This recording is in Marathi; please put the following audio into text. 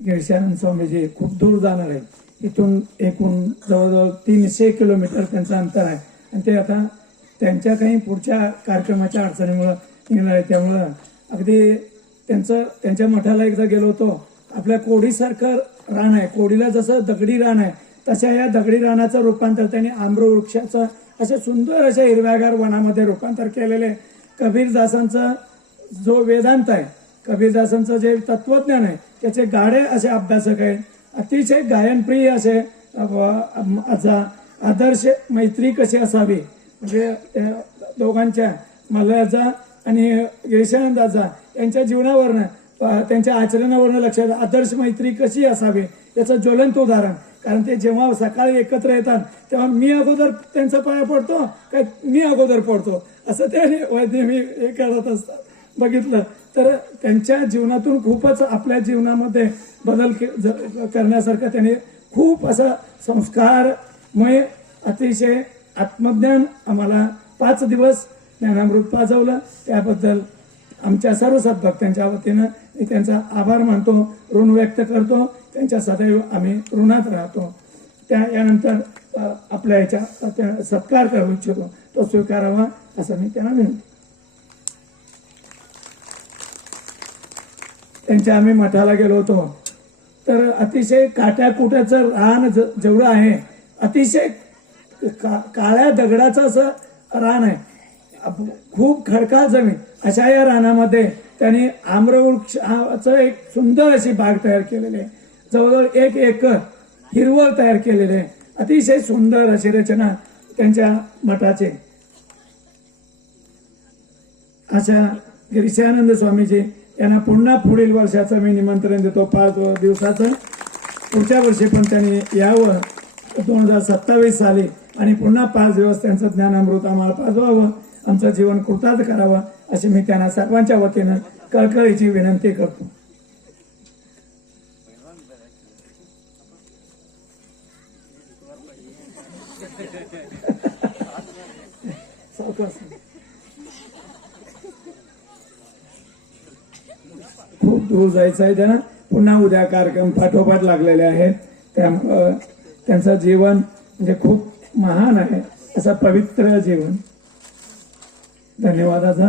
गिरीशानंद स्वामीजी खूप दूर जाणार आहे. इथून एकूण जवळजवळ 300 किलोमीटर त्यांचं अंतर आहे आणि ते आता त्यांच्या काही पुढच्या कार्यक्रमाच्या अडचणीमुळे निघणार आहे. त्यामुळं अगदी त्यांच्या मठाला एकदा गेलो होतो. आपल्या कोडीसारखं रान आहे, कोडीला जसं दगडी रान आहे तशा या दगडी रानाचं रूपांतर त्यांनी आम्रवृक्षाचं असे सुंदर अशा हिरव्यागार वनामध्ये रूपांतर केलेले. कबीरदासांचं जो वेदांत आहे, कबीरदासांचं जे तत्वज्ञान आहे त्याचे गाढे असे अभ्यासक आहेत. अतिशय गायनप्रिय असे आदर्श मैत्री कशी असावी म्हणजे दोघांच्या मल्हारचा आणि गिरीशानंदाचा यांच्या जीवनावरनं त्यांच्या आचरणावरनं लक्षात आदर्श मैत्री कशी असावी याचं ज्वलंत उदाहरण. कारण ते जेव्हा सकाळी एकत्र येतात तेव्हा मी अगोदर त्यांचा पाया पडतो काय मी अगोदर पडतो असं ते नेहमी हे करत असतात. बघितलं तर त्यांच्या जीवनातून खूपच आपल्या जीवनामध्ये बदल करण्यासारखं त्यांनी खूप असं संस्कारमय अतिशय आत्मज्ञान आम्हाला 5 दिवस ज्ञानामृत पाजवलं. त्याबद्दल आमच्या सर्व सद्भक्तांच्या वतीनं मी त्यांचा आभार मानतो, ऋण व्यक्त करतो. त्यांच्या सदैव आम्ही ऋणात राहतो. यानंतर आपल्या याच्या सत्कार करू इच्छितो, तो स्वीकारावा असं मी त्यांना विनंती. त्यांच्या आम्ही मठाला गेलो होतो तर अतिशय काट्याकुट्याचं रान जेवढं आहे, अतिशय काळ्या दगडाचं असं रान आहे, खूप खडकाळ जमीन. अशा या रानामध्ये त्यांनी आम्रवृक्षाचं एक सुंदर अशी बाग तयार केलेली आहे. जवळजवळ 1 एकर हिरवळ तयार केलेले आहे. अतिशय सुंदर अशी रचना त्यांच्या मठाचे. अशा गिरीशानंद स्वामीजी यांना पुन्हा पुढील वर्षाचं मी निमंत्रण देतो, 5 दिवसाचं. पुढच्या वर्षी पण त्यांनी यावं 2027 साली आणि पुन्हा 5 दिवस त्यांचं ज्ञानामृत आम्हाला पाजवावं, आमचं जीवन कृतार्थ करावं अशी मी त्यांना सर्वांच्या वतीनं कळकळीची विनंती करतो. खूप दूर जायचं आहे त्यांना. पुन्हा उद्या कार्यक्रम पाठोपाठ लागलेले आहेत. त्यामुळं त्यांचं जीवन म्हणजे खूप महान आहे, असं पवित्र जीवन. धन्यवादाचा